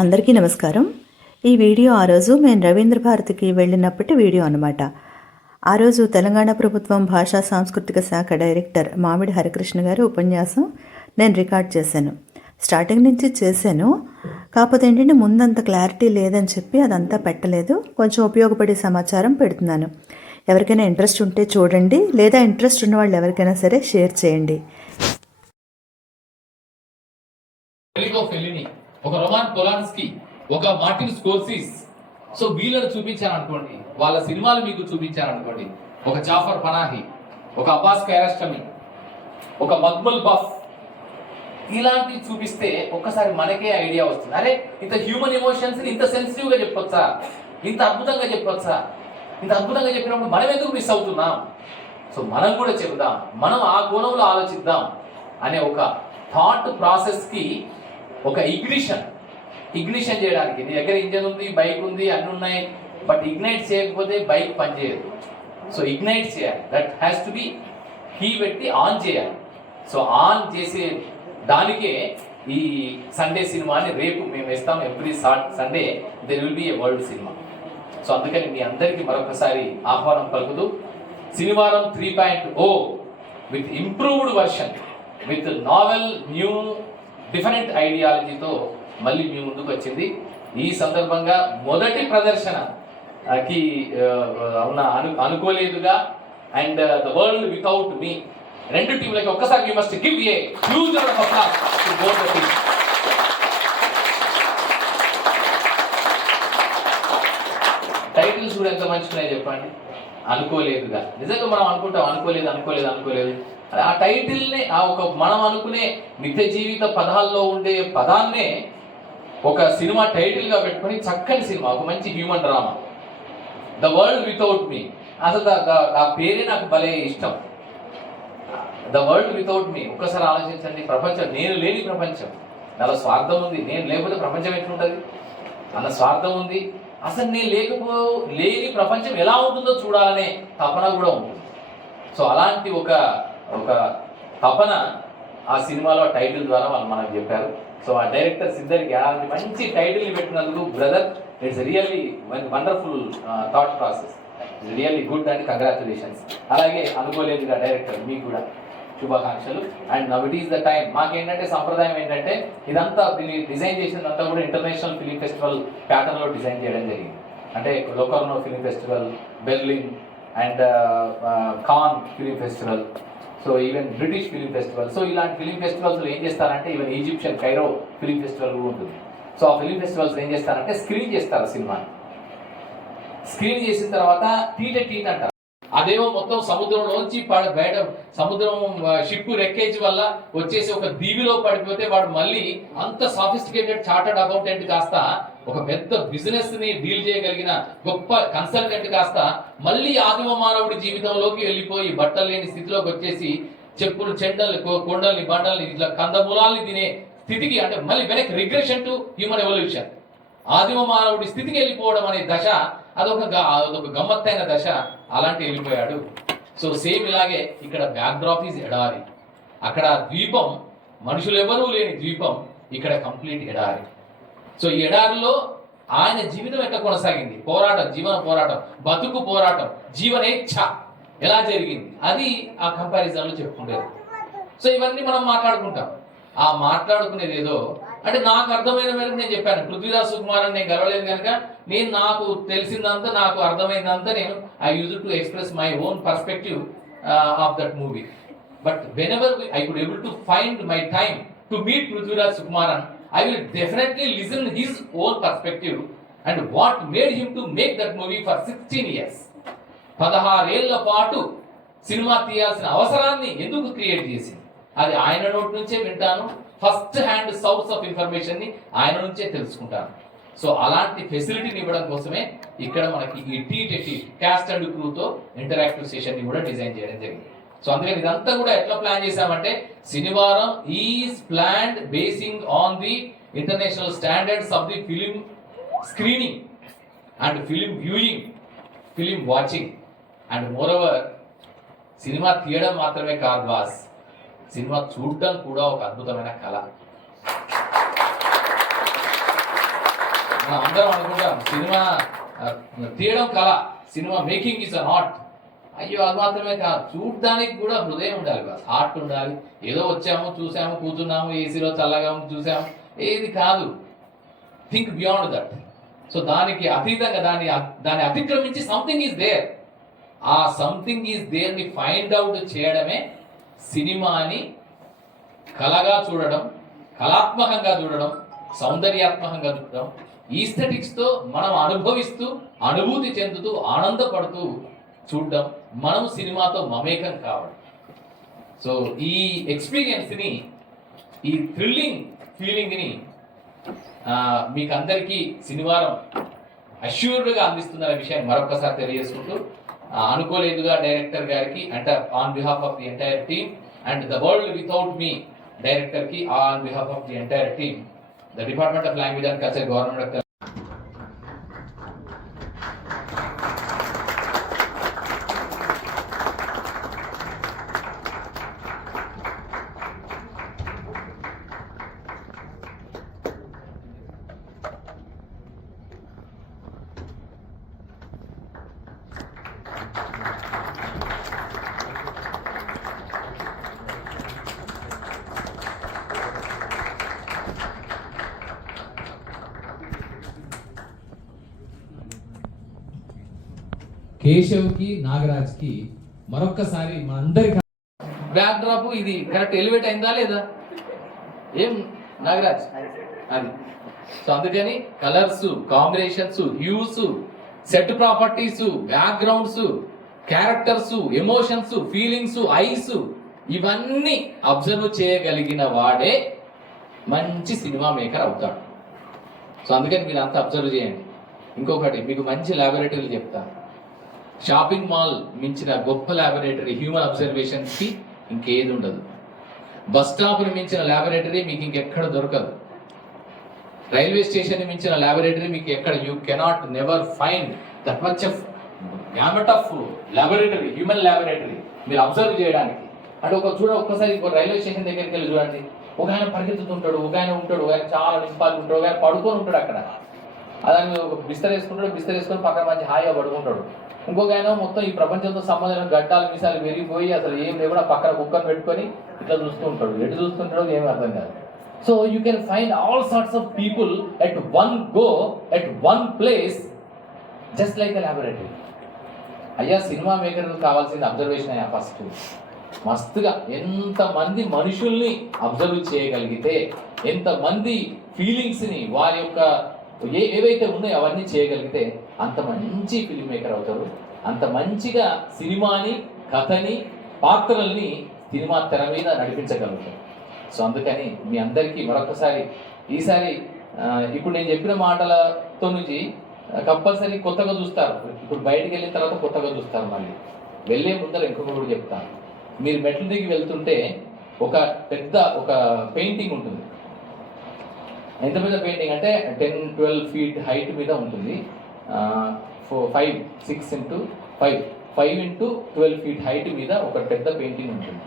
అందరికీ నమస్కారం. ఈ వీడియో ఆ రోజు మేము రవీంద్ర భారతికి వెళ్ళినప్పటి వీడియో అనమాట. ఆ రోజు తెలంగాణ ప్రభుత్వం భాషా సాంస్కృతిక శాఖ డైరెక్టర్ మామిడి హరికృష్ణ గారి ఉపన్యాసం నేను రికార్డ్ చేశాను. స్టార్టింగ్ నుంచి చేశాను, కాకపోతే ఏంటంటే ముందంత క్లారిటీ లేదని చెప్పి అదంతా పెట్టలేదు. కొంచెం ఉపయోగపడే సమాచారం పెడుతున్నాను. ఎవరికైనా ఇంట్రెస్ట్ ఉంటే చూడండి, లేదా ఇంట్రెస్ట్ ఉన్న వాళ్ళు ఎవరికైనా సరే షేర్ చేయండి. ఒక రోమాన్ పొలాన్స్కీ, ఒక మార్టిన్ స్కోర్సిస్, సో వీళ్ళని చూపించారనుకోండి, వాళ్ళ సినిమాలు మీకు చూపించారనుకోండి, ఒక జాఫర్ పనాహి, ఒక అబ్బాస్ కియారోస్టమి, ఒక మక్బుల్ బఫ్, ఇలాంటివి చూపిస్తే ఒక్కసారి మనకే ఐడియా వస్తుంది. అరే, ఇంత హ్యూమన్ ఎమోషన్స్ ఇంత సెన్సిటివ్ గా చెప్పొచ్చా, ఇంత అద్భుతంగా చెప్పొచ్చా, ఇంత అద్భుతంగా చెప్పినప్పుడు మనం ఎందుకు మిస్ అవుతున్నాం? సో మనం కూడా చెబుదాం, మనం ఆ కోణంలో ఆలోచిద్దాం అనే ఒక థాట్ ప్రాసెస్ కి ఒక ఇగ్నిషన్ చేయడానికి. నీ దగ్గర ఇంజన్ ఉంది, బైక్ ఉంది, అన్ని ఉన్నాయి, బట్ ఇగ్నైట్ చేయకపోతే బైక్ పనిచేయదు. సో ఇగ్నైట్ చేయాలి, that has to be key పెట్టి ఆన్ చేయాలి. సో ఆన్ చేసే దానికే ఈ సండే సినిమాని రేపు మేము వేస్తాం. Every Sunday there will be a world cinema. So అందుకని మీ అందరికీ మరొకసారి ఆహ్వానం పలుకుతూ, శనివారం 3.0 with improved version, with novel new different ఐడియాలజీతో మళ్ళీ మీ ముందుకు వచ్చింది. ఈ సందర్భంగా మొదటి ప్రదర్శనకి Anukoledhuga and the world without me రెండు టీంలకి ఒక్కసారి you must give a huge round of applause to both the teams. Titles కూడా ఎంత మంచిగా చెప్పండి. అనుకోలేదుగా, నిజంగా మనం అనుకుంటాం అనుకోలేదు. ఆ టైటిల్నే, ఆ ఒక మనం అనుకునే నిత్య జీవిత పదాల్లో ఉండే పదాన్నే ఒక సినిమా టైటిల్ గా పెట్టుకొని చక్కని సినిమా, ఒక మంచి human drama, the world without మీ. అసలు ఆ పేరే నాకు భలే ఇష్టం, ద వరల్డ్ వితౌట్ మీ. ఒక్కసారి ఆలోచించండి, ప్రపంచం, నేను లేని ప్రపంచం, నాలో స్వార్థం ఉంది, నేను లేకపోతే ప్రపంచం ఎట్లుంటుంది అన్న స్వార్థం ఉంది. అసలు నేను లేని ప్రపంచం ఎలా ఉంటుందో చూడాలనే తపన కూడా ఉంటుంది. సో అలాంటి ఒక తపన ఆ సినిమాలో టైటిల్ ద్వారా వాళ్ళు మనకు చెప్పారు. సో ఆ డైరెక్టర్స్ ఇద్దరికి అలాంటి మంచి టైటిల్ని పెట్టినందుకు brother, it's really wonderful thought process, it's really good and congratulations. అలాగే అనుకోలేదుగా డైరెక్టర్, మీకు కూడా శుభాకాంక్షలు. And now it is the time. మాకేంటంటే సంప్రదాయం ఏంటంటే ఇదంతా దీన్ని డిజైన్ చేసినంతా కూడా ఇంటర్నేషనల్ ఫిలిం ఫెస్టివల్ ప్యాటర్న్లో డిజైన్ చేయడం జరిగింది. అంటే Locarno film festival, Berlin and Cannes film festival, so even British film festival. So ఇలాంటి ఫిలిం ఫెస్టివల్స్లో ఏం చేస్తారంటే, even Egyptian Cairo film festival కూడా ఉంటుంది. సో ఆ ఫిలిం ఫెస్టివల్స్ ఏం చేస్తారంటే స్క్రీన్ చేస్తారు సినిమాని. స్క్రీన్ చేసిన తర్వాత టీట్ అంటారు. అదేమో మొత్తం సముద్రంలోంచి బయట సముద్రం షిప్ రెక్కేజ్ వల్ల వచ్చేసి ఒక దీవిలో పడిపోతే వాడు మళ్ళీ అంత సాఫిస్టికేటెడ్ చార్టర్డ్ అకౌంటెంట్ కాస్త ఒక పెద్ద బిజినెస్ ని డీల్ చేయగలిగిన గొప్ప కన్సల్టెంట్ కాస్త మళ్ళీ ఆదిమ మానవుడి జీవితంలోకి వెళ్ళిపోయి బట్టలు లేని స్థితిలోకి వచ్చేసి చెప్పులు, చెండల్ని, కొండల్ని, బండల్ని, ఇట్లా కందమూలాల్ని తినే స్థితికి, అంటే మళ్ళీ వెనక్కి రిగ్రెషన్ టు హ్యూమన్ ఎవల్యూషన్, ఆదిమ మానవుడి స్థితికి వెళ్ళిపోవడం అనే దశ, అదొక గమ్మత్తైన దశ. అలాంటి వెళ్ళిపోయాడు. సో సేమ్ ఇలాగే ఇక్కడ బ్యాక్డ్రాప్ ఈజ్ ఎడారి, అక్కడ ద్వీపం, మనుషులు ఎవరూ లేని ద్వీపం, ఇక్కడ కంప్లీట్ ఎడారి. సో ఈ ఎడారిలో ఆయన జీవితం ఎట్లా కొనసాగింది, పోరాటం, జీవన పోరాటం, బతుకు పోరాటం, జీవనేచ్ఛ ఎలా జరిగింది, అది ఆ కంపారిజన్లో చెప్పుకుంటారు. సో ఇవన్నీ మనం మాట్లాడుకుంటాం. ఆ మాట్లాడుకునేది ఏదో అంటే నాకు అర్థమైన మేరకు నేను చెప్పాను. పృథ్వీరాజ్ సుకుమారన్ నేను గెలవలేదు కనుక నేను నాకు తెలిసిందంతా, నాకు అర్థమైందంతా నేను I use to express my own perspective of that movie. But when ever I could able to find my time to meet Prithviraj Sukumaran, I will definitely listen his own perspective and what made him to make that movie for 16 years. 16 ఏళ్ల పాటు cinema తీయాల్సిన అవసరాన్ని ఎందుకు create చేసింది, అది ఆయన నోటి నుంచే వింటాను. First hand source of information ని ఆయన నుంచే తెలుసుకుంటాను. సో అలాంటి ఫెసిలిటీని ఇవ్వడం కోసమే ఇక్కడ మనకి ఈ టీటీ క్యాస్ట్ అండ్ క్రూతో ఇంటరాక్టివ్ సెషన్ ని కూడా డిజైన్ చేయడం జరిగింది. సో అందుకని ఇదంతా కూడా ఎట్లా ప్లాన్ చేశామంటే, శనివారం is planned basing on the international standards of the film screening and film viewing, film watching. And moreover cinema తీయడం మాత్రమే కాదు బాస్, సినిమా చూడడం కూడా ఒక అద్భుతమైన కళ. మనం అందరం అనుకుంటాం సినిమా తీయడం కళ, cinema making is an art. అయ్యో అది మాత్రమే కాదు, చూడడానికి కూడా హృదయం ఉండాలి, హార్ట్ ఉండాలి. ఏదో వచ్చాము, చూసాము, కూర్చున్నాము, ఏసీలో చల్లగా ఉంది చూసాము, ఏది కాదు. Think beyond that. సో దానికి అతీతంగా దాన్ని అతిక్రమించి సంథింగ్ ఈజ్ దేర్. ఆ సంథింగ్ ఈజ్ దేర్ ని ఫైండ్ అవుట్ చేయడమే సినిమాని కళగా చూడడం, కళాత్మకంగా చూడడం, సౌందర్యాత్మకంగా చూడడం, ఈస్థెటిక్స్ తో మనం అనుభవిస్తూ, అనుభూతి చెందుతూ, ఆనందపడుతూ చూడడం, మనం సినిమాతో మమేకం కావడం. సో ఈ ఎక్స్పీరియన్స్ ని, ఈ థ్రిల్లింగ్ ఫీలింగ్ ని మీకు అందరికీ శనివారం అష్యూర్డ్గా అందిస్తుందనే విషయాన్ని మరొకసారి తెలియజేసుకుంటూ, అనుకోలేదుగా డైరెక్టర్ గారికి అంటే on behalf of the entire team and the world without me director కి on behalf of the entire team, the department of language and culture, government of కేశవ్కి నాగరాజ్కి మరొక్కసారి మనందరికీ బ్యాక్ డ్రాప్ ఇది కరెక్ట్ ఎలివేట్ అయిందా లేదా? ఏం నాగరాజ్ అది. సో అందుకని colours, combinations, hues, set properties, backgrounds, characters, emotions, feelings, eyes, ఇవన్నీ అబ్జర్వ్ చేయగలిగిన వాడే మంచి సినిమా మేకర్ అవుతాడు. సో అందుకని మీరు అంతా అబ్జర్వ్ చేయండి. ఇంకొకటి మీకు మంచి ల్యాబొరేటరీలు చెప్తాను. షాపింగ్ మాల్ మించిన గొప్ప ల్యాబొరేటరీ హ్యూమన్ అబ్జర్వేషన్స్ కి ఇంకేది ఉండదు. బస్ స్టాప్ని మించిన ల్యాబొరేటరీ మీకు ఇంకెక్కడ దొరకదు. రైల్వే స్టేషన్ మించిన ల్యాబొరేటరీ మీకు ఎక్కడ, you cannot never find that much of gamete of laboratory, human laboratory మీరు అబ్జర్వ్ చేయడానికి. అంటే ఒక్కసారి రైల్వే స్టేషన్ దగ్గరికి వెళ్ళి చూడండి. ఒక ఆయన పరిగెత్తుతుంటాడు, ఒక ఆయన ఉంటాడు, ఒక ఆయన చాలా నింపాలు ఉంటాడు, ఒక ఆయన పడుకొని ఉంటాడు అక్కడ. అదాన్ని ఒక బిస్తర్ వేసుకొని పక్కన మంచి హాయిగా పడుకుంటాడు. ఇంకొక ఆయన మొత్తం ఈ ప్రపంచంతో సంబంధం గడ్డాలు మీసాలు పెరిగిపోయి అసలు ఏం లేకుండా పక్కన కుక్కను పెట్టుకొని ఇట్లా చూస్తూ ఉంటాడు. ఎటు చూస్తుంటాడో ఏమీ అర్థం కాదు. So you can find all sorts of people at one go, at one place, just like the laboratory. అయ్యా సినిమా మేకర్ కావాల్సింది అబ్జర్వేషన్ అయ్యా. ఫస్ట్ మస్తుగా ఎంతమంది మనుషుల్ని అబ్జర్వ్ చేయగలిగితే, ఎంతమంది ఫీలింగ్స్ని వారి యొక్క ఏవైతే ఉన్నాయో అవన్నీ చేయగలిగితే అంత మంచి ఫిల్మ్ మేకర్ అవుతారు. అంత మంచిగా సినిమాని, కథని, పాత్రల్ని సినిమా తెర మీద నడిపించగలుగుతారు. సో అందుకని మీ అందరికీ మరొకసారి ఈసారి ఇప్పుడు నేను చెప్పిన మాటలతో నుంచి కంపల్సరీ కొత్తగా చూస్తారు. ఇప్పుడు బయటికి వెళ్ళిన తర్వాత కొత్తగా చూస్తారు. మళ్ళీ వెళ్ళే ముందర ఇంకొకటి కూడా చెప్తాను. మీరు మెట్లు దిగి వెళ్తుంటే ఒక పెయింటింగ్ ఉంటుంది. ఎంత పెద్ద పెయింటింగ్ అంటే 10-12 ఫీట్ హైట్ మీద ఉంటుంది. 5x12 ఫీట్ హైట్ మీద ఒక పెద్ద పెయింటింగ్ ఉంటుంది.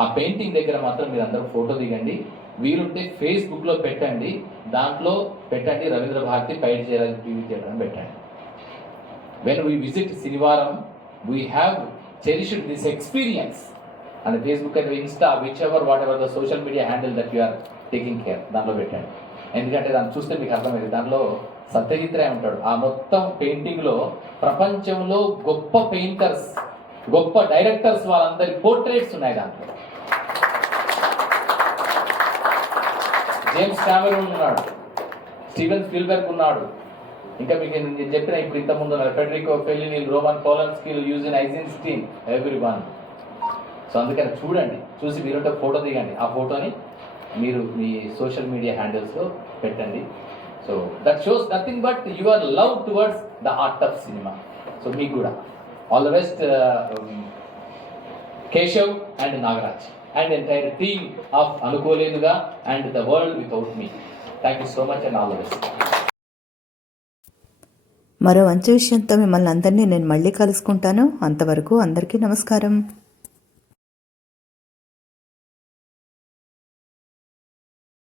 ఆ పెయింటింగ్ దగ్గర మాత్రం మీరు అందరూ ఫోటో దిగండి. వీలుంటే ఫేస్బుక్లో పెట్టండి. దాంట్లో పెట్టండి రవీంద్ర భారతి పైడి చేయాలి టీవీ థియేటర్ అని పెట్టండి. వెన్ వీ విజిట్ శనివారం we have cherished this experience. And Facebook and Insta whichever whatever the social media handle that you are taking care, దాంట్లో పెట్టండి. ఎందుకంటే దాన్ని చూస్తే మీకు అర్థమైంది. దాంట్లో సత్యజిత్ రాయ్ ఉంటాడు. ఆ మొత్తం పెయింటింగ్లో ప్రపంచంలో గొప్ప పెయింటర్స్, గొప్ప డైరెక్టర్స్ వాళ్ళందరి పోర్ట్రేట్స్ ఉన్నాయి దాంట్లో. జేమ్స్ కెమెరూన్ ఉన్నాడు, స్టీవెన్ స్పీల్బర్గ్ ఉన్నాడు, ఇంకా మీకు నేను చెప్పిన ఇప్పుడు ఇంతకుముందు ఫెడరికో Fellini, Roman పోలన్స్కీ, Eugene ఐజెన్స్టీన్, everyone. So అందుకని చూడండి, చూసి మీరుంటే ఫోటో దిగండి. ఆ ఫోటోని మీరు మీ సోషల్ మీడియా హ్యాండిల్స్లో పెట్టండి. So that shows nothing but your love towards the art of cinema. So మీకు కూడా all the best Keshav and Nagaraj and entire team of Anukoledhuga and the world without me. Thank you so much and all the best. మరో మంచి విషయంతో మిమ్మల్ని అందరినీ నేను మళ్ళీ కలుసుకుంటాను. అంతవరకు అందరికీ నమస్కారం.